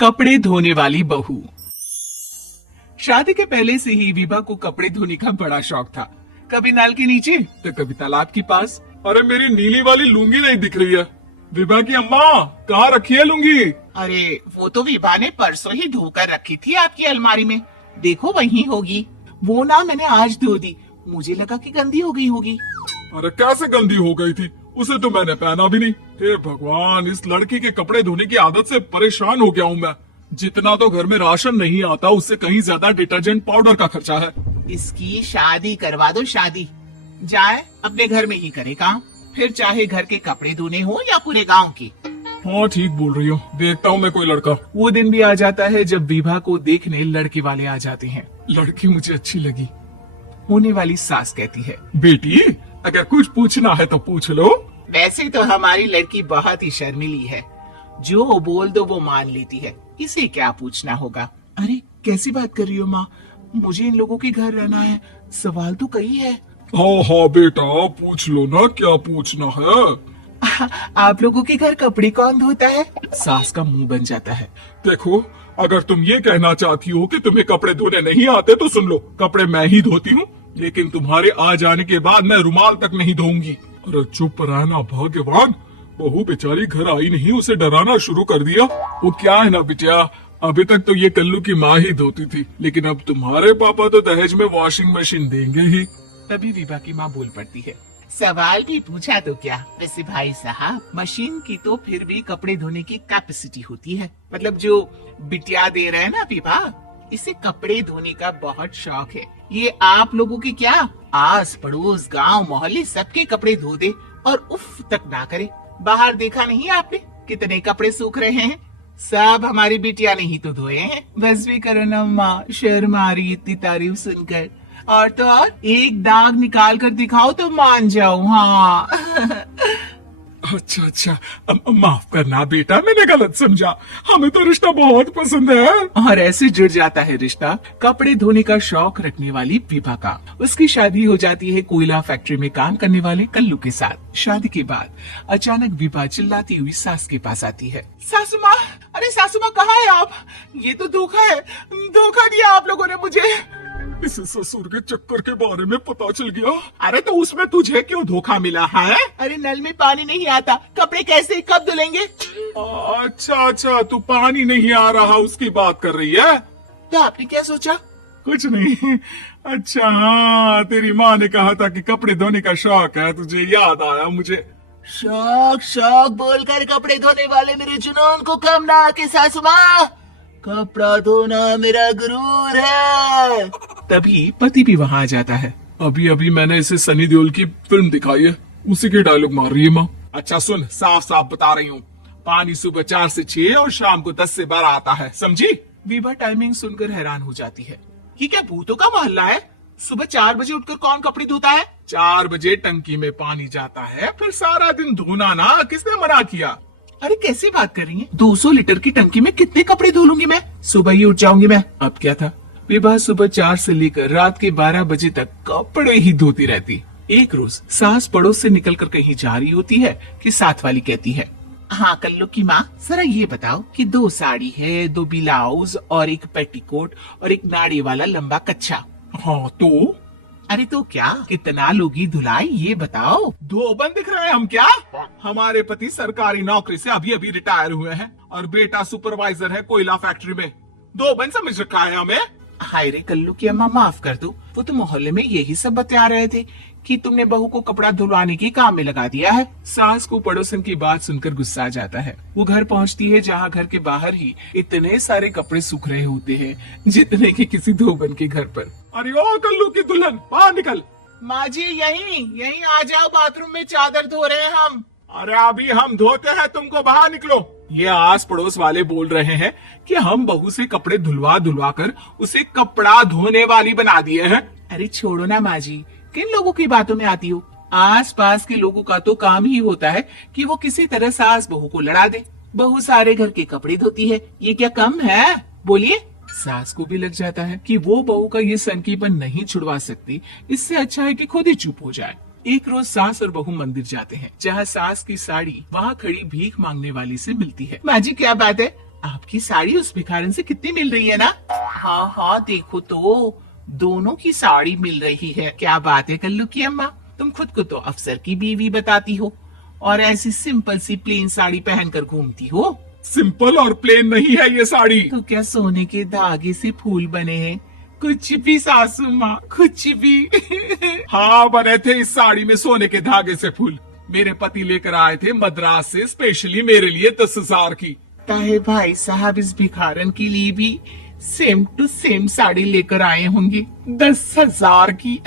कपड़े धोने वाली बहू। शादी के पहले से ही विभा को कपड़े धोने का बड़ा शौक था। कभी नल के नीचे तो कभी तालाब के पास। अरे मेरी नीली वाली लुंगी नहीं दिख रही है। विभा की अम्मा कहाँ रखी है लुंगी? अरे वो तो विभा ने परसों ही धोकर रखी थी आपकी अलमारी में, देखो वहीं होगी। वो ना मैंने आज धो दी, मुझे लगा कि गंदी हो गई होगी। अरे कैसे गंदी हो गई थी, उसे तो मैंने पहना भी नहीं। हे भगवान, इस लड़की के कपड़े धोने की आदत से परेशान हो गया हूँ मैं। जितना तो घर में राशन नहीं आता, उससे कहीं ज्यादा डिटर्जेंट पाउडर का खर्चा है। इसकी शादी करवा दो, शादी जाए अपने घर में ही करे काम, फिर चाहे घर के कपड़े धोने हो या पूरे गांव की। हाँ ठीक बोल रही हो, देखता हूँ मैं कोई लड़का। वो दिन भी आ जाता है जब विभा को देखने लड़के वाले आ जाते हैं। लड़की मुझे अच्छी लगी। होने वाली सास कहती है, बेटी अगर कुछ पूछना है तो पूछ लो। वैसे तो हमारी लड़की बहुत ही शर्मीली है, जो बोल दो वो मान लेती है, इसे क्या पूछना होगा। अरे कैसी बात कर रही हो माँ, मुझे इन लोगों के घर रहना है, सवाल तो कई है। हाँ हाँ बेटा पूछ लो ना, क्या पूछना है। आप लोगों के घर कपड़े कौन धोता है? सास का मुंह बन जाता है। देखो अगर तुम ये कहना चाहती हो कि तुम्हें कपड़े धोने नहीं आते तो सुन लो, कपड़े मैं ही धोती हूँ, लेकिन तुम्हारे आ जाने के बाद मैं रुमाल तक नहीं धोऊंगी। अरे चुप रहना भगवान, बहू बेचारी घर आई नहीं, उसे डराना शुरू कर दिया। वो क्या है ना बिटिया, अभी तक तो ये कल्लू की माँ ही धोती थी, लेकिन अब तुम्हारे पापा तो दहेज में वॉशिंग मशीन देंगे ही। तभी विभा की माँ बोल पड़ती है, सवाल भी पूछा तो क्या, वैसे भाई साहब मशीन की तो फिर भी कपड़े धोने की कैपेसिटी होती है। मतलब जो बिटिया दे रहे हैं ना विभा, इसे कपड़े धोने का बहुत शौक है। ये आप लोगों की क्या आस पड़ोस गांव मोहल्ले सबके कपड़े धो दे और उफ तक ना करे। बाहर देखा नहीं आपने कितने कपड़े सूख रहे हैं, सब हमारी बिटिया ने ही तो धोए हैं। बस भी करो ना माँ, शर्म आ रही इतनी तारीफ सुनकर। और तो और एक दाग निकाल कर दिखाओ तो मान जाऊं। हाँ अच्छा अच्छा, माफ करना बेटा, मैंने गलत समझा, हमें तो रिश्ता बहुत पसंद है। और ऐसे जुड़ जाता है रिश्ता कपड़े धोने का शौक रखने वाली विभा का। उसकी शादी हो जाती है कोयला फैक्ट्री में काम करने वाले कल्लू के साथ। शादी के बाद अचानक विभा चिल्लाती हुई सास के पास आती है, सासू माँ, अरे सासू माँ कहाँ है आप? ये तो धोखा है, धोखा दिया आप लोगों ने मुझे। इसे ससुर के चक्कर के बारे में पता चल गया। अरे तो उसमें तुझे क्यों धोखा मिला है? अरे नल में पानी नहीं आता, कपड़े कैसे कब धुलेंगे? अच्छा अच्छा, तू पानी नहीं आ रहा उसकी बात कर रही है। तो आपने क्या सोचा? कुछ नहीं। अच्छा हाँ, तेरी माँ ने कहा था कि कपड़े धोने का शौक है, तुझे याद आया मुझे। शौक शौक बोलकर कपड़े धोने वाले मेरे जुनून को कम ना आके सासू माँ, कपड़ा धोना मेरा गुरूर है। तभी पति भी वहाँ आ जाता है। अभी अभी मैंने इसे सनी देओल की फिल्म दिखाई है, उसी के डायलॉग मार रही है माँ। अच्छा सुन, साफ साफ बता रही हूँ, पानी सुबह 4 से 6 और शाम को 10 से 12 आता है, समझी? विभा टाइमिंग सुनकर हैरान हो जाती है। ये क्या भूतों का मोहल्ला है? सुबह 4 बजे उठकर कौन कपड़े धोता है? 4 बजे टंकी में पानी जाता है, फिर सारा दिन धोना ना, किसने मना किया? अरे कैसे बात कर रही हैं? 200 लीटर की टंकी में कितने कपड़े धो लूंगी मैं, सुबह ही उठ जाऊंगी मैं। अब क्या था, विभा सुबह 4 से लेकर रात के 12 बजे तक कपड़े ही धोती रहती। एक रोज सास पड़ोस से निकलकर कहीं जा रही होती है कि साथ वाली कहती है, हाँ कल्लू की माँ, जरा ये बताओ कि 2 साड़ी है, 2 ब्लाउज और एक पेटीकोट और एक नाड़ी वाला लंबा कच्छा। हाँ तो? अरे तो क्या, कितना लोगी धुलाई ये बताओ। धोबन दिख रहे हैं हम क्या? हमारे पति सरकारी नौकरी से अभी अभी रिटायर हुए हैं और बेटा सुपरवाइजर है कोयला फैक्ट्री में। धोबन समझ रखा है हमें? हाय रे कल्लू की अम्मा, माफ कर दो, वो तो मोहल्ले में यही सब बता रहे थे कि तुमने बहू को कपड़ा धुलवाने के काम में लगा दिया है। सास को पड़ोसन की बात सुनकर गुस्सा आ जाता है। वो घर पहुंचती है जहां घर के बाहर ही इतने सारे कपड़े सूख रहे होते हैं जितने कि किसी धोबन के घर पर। अरे ओ कल्लू की दुल्हन, बाहर निकल। माँ जी यहीं आ जाओ, बाथरूम में चादर धो रहे हैं हम। अरे अभी हम धोते हैं, तुमको बाहर निकलो। ये आस पड़ोस वाले बोल रहे हैं कि हम बहू से कपड़े धुलवा कर उसे कपड़ा धोने वाली बना दिए हैं। अरे छोड़ो ना माँ जी, किन लोगों की बातों में आती हो? आस पास के लोगों का तो काम ही होता है कि वो किसी तरह सास बहू को लड़ा दे। बहू सारे घर के कपड़े धोती है, ये क्या कम है? बोलिए। सास को भी लग जाता है कि वो बहू का ये सनकीपन नहीं छुड़वा सकती, इससे अच्छा है कि खुद ही चुप हो जाए। एक रोज सास और बहू मंदिर जाते हैं, जहाँ सास की साड़ी वहाँ खड़ी भीख मांगने वाली से मिलती है। माँ जी क्या बात है, आपकी साड़ी उस भिखारन से कितनी मिल रही है ना? हाँ हाँ, देखो तो दोनों की साड़ी मिल रही है। क्या बात है कल्लू की अम्मा, तुम खुद को तो अफसर की बीवी बताती हो और ऐसी सिंपल सी प्लेन साड़ी पहनकर घूमती हो। सिंपल और प्लेन नहीं है ये साड़ी। तो क्या सोने के धागे से फूल बने हैं? कुछ भी सासू माँ, कुछ भी। हाँ, बने थे इस साड़ी में सोने के धागे से फूल। मेरे पति लेकर आए थे मद्रास से स्पेशली मेरे लिए 10,000 की। ताहे भाई साहब इस भिखारन के लिए भी सेम टू सेम साड़ी लेकर आए होंगे 10,000 की।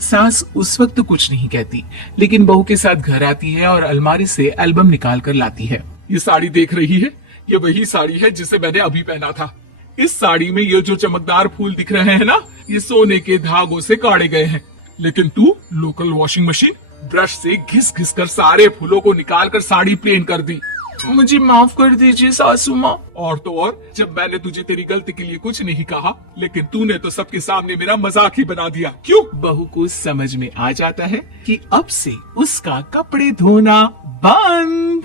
सास उस वक्त तो कुछ नहीं कहती, लेकिन बहू के साथ घर आती है और अलमारी से एल्बम निकाल कर लाती है। ये साड़ी देख रही है, ये वही साड़ी है जिसे मैंने अभी पहना था। इस साड़ी में ये जो चमकदार फूल दिख रहे हैं ना, ये सोने के धागों से काटे गए हैं। लेकिन तू लोकल वॉशिंग मशीन ब्रश से घिस घिस कर सारे फूलों को निकाल कर साड़ी प्लेन कर दी। मुझे माफ कर दीजिए सासू माँ। और तो और, जब मैंने तुझे तेरी गलती के लिए कुछ नहीं कहा, लेकिन तूने तो सबके सामने मेरा मजाक ही बना दिया। क्यों? बहू को समझ में आ जाता है कि अब से उसका कपड़े धोना बंद।